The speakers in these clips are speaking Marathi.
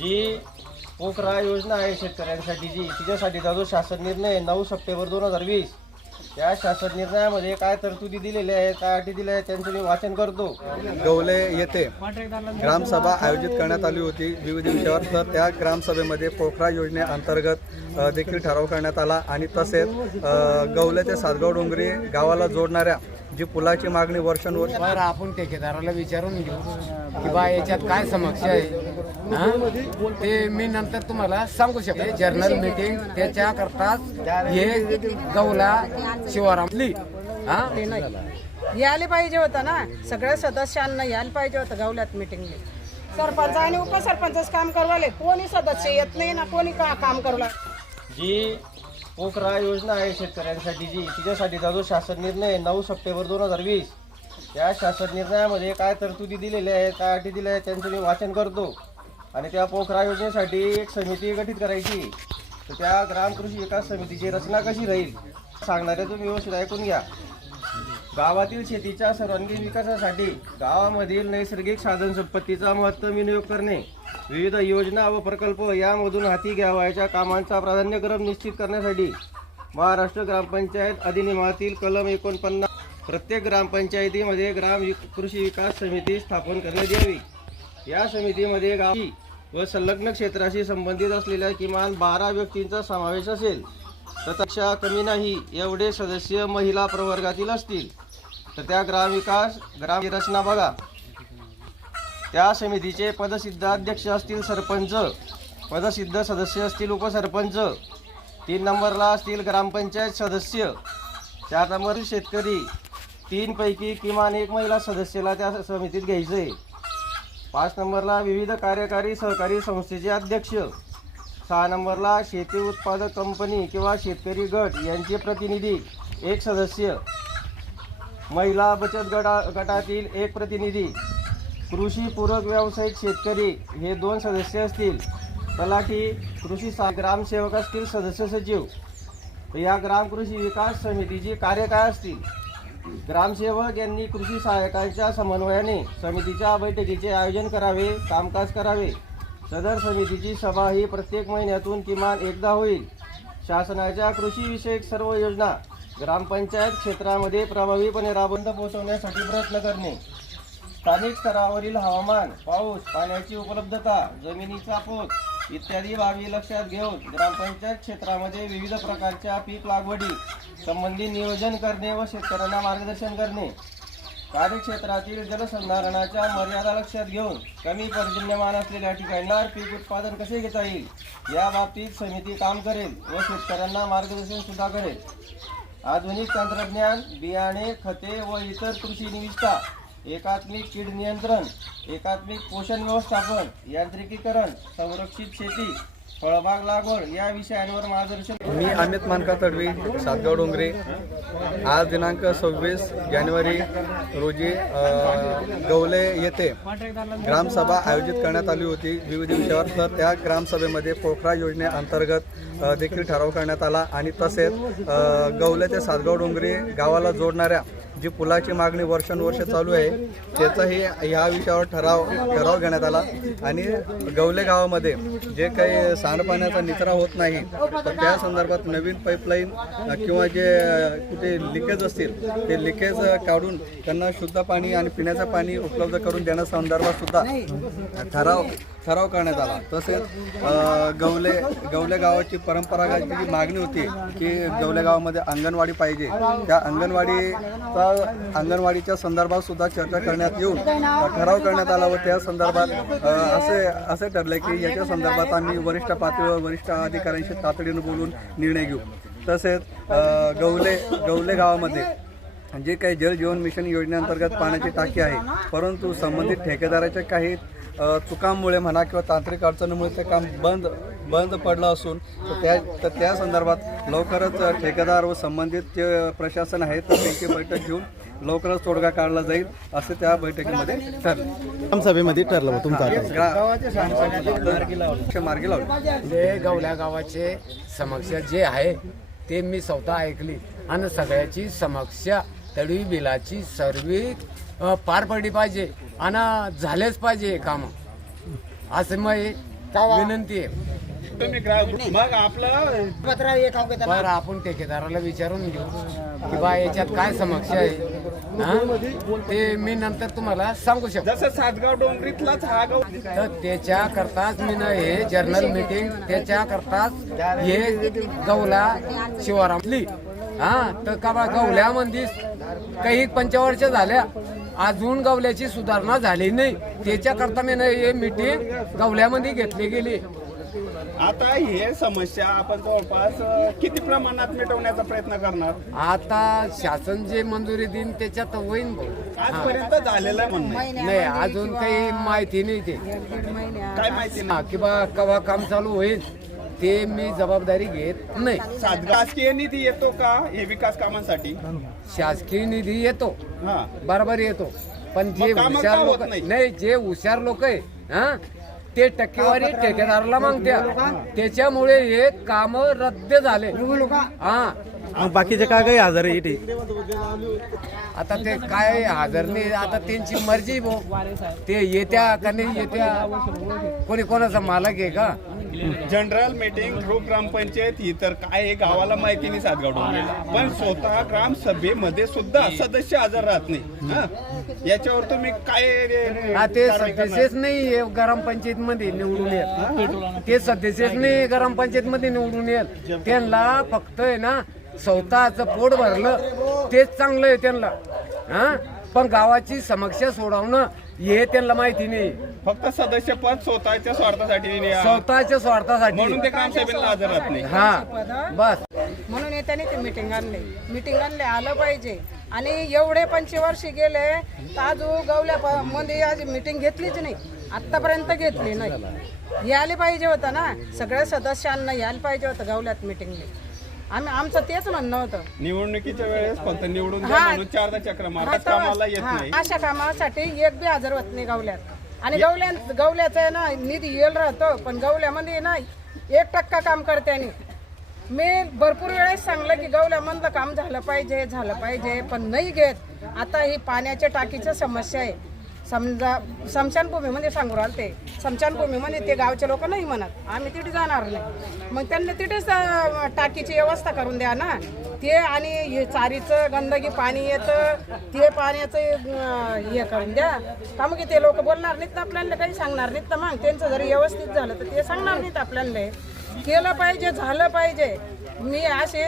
जी पोखरा योजना आहे शेतकऱ्यांसाठी जी तिच्यासाठीचा जो शासन निर्णय आहे नऊ सप्टेंबर दोन हजार वीस. त्या शासन निर्णयामध्ये काय तरतुदी दिलेल्या आहेत काय अटी दिल्या आहेत त्यांचं मी वाचन करतो. गवले येथे ग्रामसभा आयोजित करण्यात आली होती. विविध विषयावर तर त्या ग्रामसभेमध्ये पोखरा योजनेअंतर्गत देखील ठराव करण्यात आला आणि तसेच गवले ते सातगाव डोंगरी गावाला जोडणाऱ्या जी पुलाची मागणी वर्षानुवर्ष आपण ठेकेदाराला विचारून घेऊ की बा याच्यात काय समस्या आहे? हा? ते मी नंतर तुम्हाला सांगू शकते. जर्नल मीटिंग त्याच्याकरताच हे गौला शिवारामली हा? यायला पाहिजे होतं ना. सगळ्या सदस्यांना यायला पाहिजे होतं गावल्यात मिटिंगला सरपंच आणि उपसरपंचच काम करवाले कोणी सदस्य येत नाही ना कोणी का काम करवला जी पोखरा योजना आहे शेतकऱ्यांसाठी जी तिच्यासाठीचा जो शासन निर्णय आहे. नऊ सप्टेंबर दोन हजार वीस. त्या शासन निर्णयामध्ये काय तरतुदी दिलेल्या आहेत काय अटी दिल्या आहेत त्यांचं मी वाचन करतो. आणि त्या पोखरा योजनेसाठी एक समिती गठीत करायची. तर त्या ग्राम कृषी विकास समितीची रचना कशी राहील सांगणारे तुम्ही व्यवस्थित ऐकून घ्या. गावातील शेतीच्या सर्वांगीण विकासासाठी गावामधील नैसर्गिक साधन संपत्तीचा विनियोग करणे विविध योजना व प्रकल्प यामधून हाती घ्यावायच्या कामांचा प्राधान्यक्रम निश्चित करण्यासाठी महाराष्ट्र ग्रामपंचायत अधिनियमातील कलम एकोणपन्नास प्रत्येक ग्रामपंचायतीमध्ये ग्राम कृषी विकास समिती स्थापन करण्यात यावी. या समितीमध्ये गावी व संलग्न क्षेत्राशी संबंधित असलेल्या किमान बारा व्यक्तींचा समावेश असेल. तथाक्षा कमी नाही एवढे सदस्य महिला प्रवर्गातील असतील. तर त्या ग्रामविकास ग्राम रचना बघा. त्या समितीचे पदसिद्ध अध्यक्ष असतील सरपंच पदसिद्ध सदस्य असतील उपसरपंच तीन नंबरला असतील ग्रामपंचायत सदस्य चार नंबर शेतकरी तीनपैकी किमान एक महिला सदस्याला त्या समितीत घ्यायचं आहे पाच नंबरला विविध कार्यकारी सहकारी संस्थेचे अध्यक्ष. सहा नंबरला शेती उत्पादक कंपनी किंवा शेतकरी गट यांचे प्रतिनिधी एक सदस्य. महिला बचत गटा गटातील एक प्रतिनिधी. कृषी पूरक व्यावसायिक शेतकरी हे दोन सदस्य असतील. तलाठी कृषी सा ग्रामसेवक असतील सदस्य सचिव. या ग्राम कृषी विकास समितीची कार्य काय असतील. ग्रामसेवक यांनी कृषी सहायकांच्या समन्वयाने समितीच्या बैठकीचे आयोजन करावे कामकाज करावे. सदर समितीची सभा ही प्रत्येक महिन्यातून किमान एकदा होईल. शासनाच्या कृषीविषयक सर्व योजना ग्रामपंचायत क्षेत्रामध्ये प्रभावीपणे राबंद पोहोचवण्यासाठी प्रयत्न करणे. स्थानिक स्तरावरील हवामान पाऊस पाण्याची उपलब्धता जमिनीचा पोत इत्यादी बाबी लक्षात घेऊन ग्रामपंचायत क्षेत्रामध्ये विविध प्रकारच्या पीक लागवडी संबंधी नियोजन करणे व शेतकऱ्यांना मार्गदर्शन करणे. कार्यक्षेत्रातील जलसंधारणाच्या मर्यादा लक्षात घेऊन कमी पर्जन्यमान असलेल्या ठिकाणी पीक उत्पादन कसे घेता येईल? या बाबतीत समिती काम करेल व शेतकऱ्यांना मार्गदर्शन सुद्धा करेल. आधुनिक तंत्रज्ञान बियाणे खते व इतर कृषी निविष्ठा एकात्मिक कीड नियंत्रण एकात्मिक पोषण व्यवस्थापन यांत्रिकीकरण संरक्षित शेती फळबाग लागवड या विषयांवर मार्गदर्शन मी अमित मानका तडवी सातगाव डोंगरे. आज दिनांक सव्वीस जानेवारी रोजी गवले येथे ग्रामसभा आयोजित करण्यात आली होती. विविध विषयावर तर त्या ग्रामसभेमध्ये पोखरा योजनेअंतर्गत देखील ठराव करण्यात आला आणि तसेच गवले ते सातगाव डोंगरी गावाला जोडणाऱ्या जी पुलाची मागणी वर्षानुवर्ष चालू आहे त्याचाही ह्या विषयावर ठराव ठराव घेण्यात आला. आणि गवले गावामध्ये जे काही सांडपाण्याचा निचरा होत नाही तर त्या संदर्भात नवीन पाईपलाईन किंवा जे कुठे लिकेज असतील ते लिकेज काढून त्यांना शुद्ध पाणी आणि पिण्याचं पाणी उपलब्ध करून देण्यासंदर्भात सुद्धा ठराव ठराव करण्यात आला. तसेच गवले गवले गावाची परंपरागत जी मागणी होती की गवले गावामध्ये अंगणवाडी पाहिजे. त्या अंगणवाडीचा अंगणवाडीच्या संदर्भात सुद्धा चर्चा करण्यात येऊन ठराव करण्यात आला व त्या संदर्भात असे असे ठरले की याच्या संदर्भात आम्ही वरिष्ठ पातळीवर वरिष्ठ अधिकाऱ्यांशी तातडीनं बोलून निर्णय घेऊ. तसेच गवले गवले गावामध्ये जे काही जल जीवन मिशन योजनेअंतर्गत पाण्याची टाकी आहे परंतु संबंधित ठेकेदाराच्या काही चुकांमुळे म्हणा किंवा तांत्रिक अडचणीमुळे ते काम बंद बंद पडलं असून तर त्या तर त्या संदर्भात लवकरच ठेकेदार व संबंधित जे प्रशासन आहे तर त्यांची बैठक घेऊन लवकरच तोडगा काढला जाईल असे त्या बैठकीमध्ये ठरले. ग्रामसभेमध्ये ठरलं होतं तुमचं मार्गी लावली. जे गवल्या गावाचे समस्या जे आहे ते मी स्वतः ऐकली. आणि सगळ्याची समस्या तडवी बिलाची सर्वे पार पडली पाहिजे. आणि झालेच पाहिजे काम. असं मग विनंती आहे. मग आपलं बरं आपण ठेकेदाराला विचारून घेऊ. की बा याच्यात काय समस्या आहे? हा? ते मी नंतर तुम्हाला सांगू शकतो. जसं सातगाव डोंगरीतलाच हा गाव तर त्याच्या करताच मी ना हे जर्नल मीटिंग त्याच्या करताच हे गौला शिवारामली हा तर का बा गवल्यामध्ये काही पंचवर्ष झाल्या. अजून गवल्याची सुधारणा झाली नाही. त्याच्या करता मी ना हे मीटिंग गवल्यामध्ये घेतली गेली. आता हे समस्या आपण जवळपास किती प्रमाणात मिटवण्याचा प्रयत्न करणार? आता शासन जे मंजुरी देईन त्याच्यात होईन. आजपर्यंत झालेलं आहे म्हणणं आहे. नाही अजून काही माहिती नाही ते. काय माहिती हा, की बा कवा काम चालू होईल. ते मी जबाबदारी घेत नाही. शासकीय निधी येतो का हे विकास कामांसाठी? शासकीय निधी येतो. हा. बरोबर येतो. पण जे मग कामं हुशार लोक नाही? नाही जे हुशार लोक आहे हा ते टक्केवारी ठेकेदाराला मागत्या. त्याच्यामुळे हे काम रद्द झाले. हा. मग बाकीचे काय काही आजार आहे इथे? आता ते काय हजर नाही आता त्यांची मर्जी भो ते येत्या का नाही येत्या? कोणी कोणाचा मालक आहे का? जनरल मीटिंग ग्रुप ग्रामपंचायत ही तर काय आहे गावाला माहिती नाही सातगाव पण स्वतः ग्रामसभेमध्ये सुद्धा सदस्य हजर राहत नाही हा? याच्यावर तुम्ही काय हा ते कारवाई करणार? सदस्यच नाही ग्रामपंचायत मध्ये निवडून येत. ते सदस्यच नाही ग्रामपंचायत मध्ये निवडून येत. त्यांना फक्त आहे ना स्वतःच पोट भरलं. तेच चांगलं आहे त्यांना. हा? पण गावाची समस्या सोडवणं हे त्यांना माहिती नाही. फक्त सदस्य पद स्वतःच्या स्वार्थासाठी नाही. स्वतःच्या स्वार्थासाठी. म्हणून ते ग्रामसभेला हजर राहत नाही. हा बस. म्हणून येत्याने ते मिटिंग आणले. मिटिंग आणले आलं पाहिजे. आणि एवढे पंचवर्षी गेले तर आज गवल्या प- मध्ये आज मिटिंग घेतलीच नाही. आतापर्यंत घेतली नाही. यायला पाहिजे होतं ना. सगळ्या सदस्यांना यायला पाहिजे होतं गवल्यात मिटिंगला आम्ही आमचं तेच म्हणणं होतं. निवडणुकीच्या वेळेस फक्त निवडून द्या हा. म्हणून चारदा चक्र हा, मारतात तर- कामाला येत हा, नाही. अशा कामासाठी एक बी हजर होत नाही गवल्यात. आणि गवल्या गवल्याचं आहे ना निधी येल राहतो पण गवल्यामध्ये ना एक टक्का काम करते आणि. मी भरपूर वेळेस सांगलं की गवल्यामधलं काम झालं पाहिजे झालं पाहिजे पण नाही घेत. आता ही पाण्याच्या टाकीची समस्या आहे. समजा स्मशानभूमीमध्ये सांगू राहिले ते. स्मशानभूमीमध्ये ते गावचे लोक नाही म्हणत. आम्ही तिथे जाणार नाही. मग त्यांना तिथेच टाकीची व्यवस्था करून द्या ना. ते आणि हे चारीचं गंदगी पाणी येतं ते पाण्याचं हे करून द्या. का मग ते लोक बोलणार नाहीत ना आपल्याला काही सांगणार नाहीत ना मग. त्यांचं जरी व्यवस्थित झालं तर ते सांगणार नाहीत आपल्याला. केलं पाहिजे झालं पाहिजे. मी असे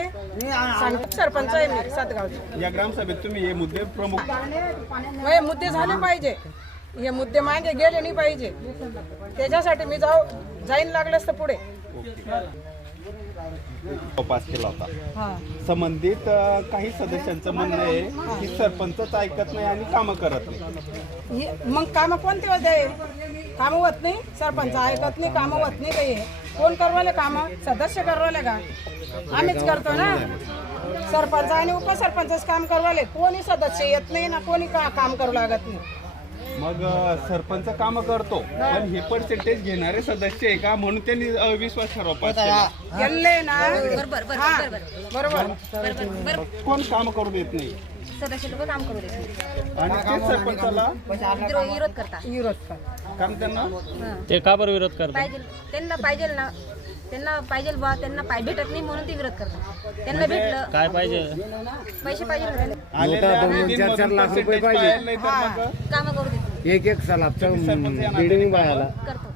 सरपंच आहे मी सातगावचे. या ग्रामसभेत तुम्ही हे मुद्दे प्रमुख मग हे मुद्दे झाले पाहिजे. हे मुद्दे मागे गेले नाही पाहिजे. त्याच्यासाठी मी जाऊ जाईन लागलंच तर पुढे. पास केला होता. हा. संबंधित काही सदस्यांचं म्हणणं आहे की सरपंचच ऐकत नाही आणि कामं करत नाही. हे- मग कामं कोणते होते कामं होत नाही? सरपंच ऐकत नाही कामं होत नाही काही. कोण करवाले कामं? सदस्य करवाले का? आम्हीच करतो ना. सरपंच आणि उपसरपंचच काम करवाले कोणी सदस्य येत नाही ना कोणी का काम करू लागत नाही? मग अ, सरपंच कामं करतो पण हे पर्सेंटेज घेणारे सदस्य आहे का? म्हणून त्यांनी अविश्वास ठराव पास केला गेले ना हा, बरोबर. कोण काम करू देत नाही? सदस्य लोक काम करू देत आणि तेच सरपंचाला विरोध विरोध करतात विरोध कर काम त्यांना? ते का बरं विरोध करतात? पाहिजे त्यांना पाहिजे ना. त्यांना पाहिजे बा त्यांना पाय भेटत नाही म्हणून ते विरोध करतात. त्यांना भेटलं. काय पाहिजे? पैसे पाहिजे चार- चार लाख रुपये पाहिजे. कामं करू देत एक एक नात्याने बिल्डिंग बाळाला करतो.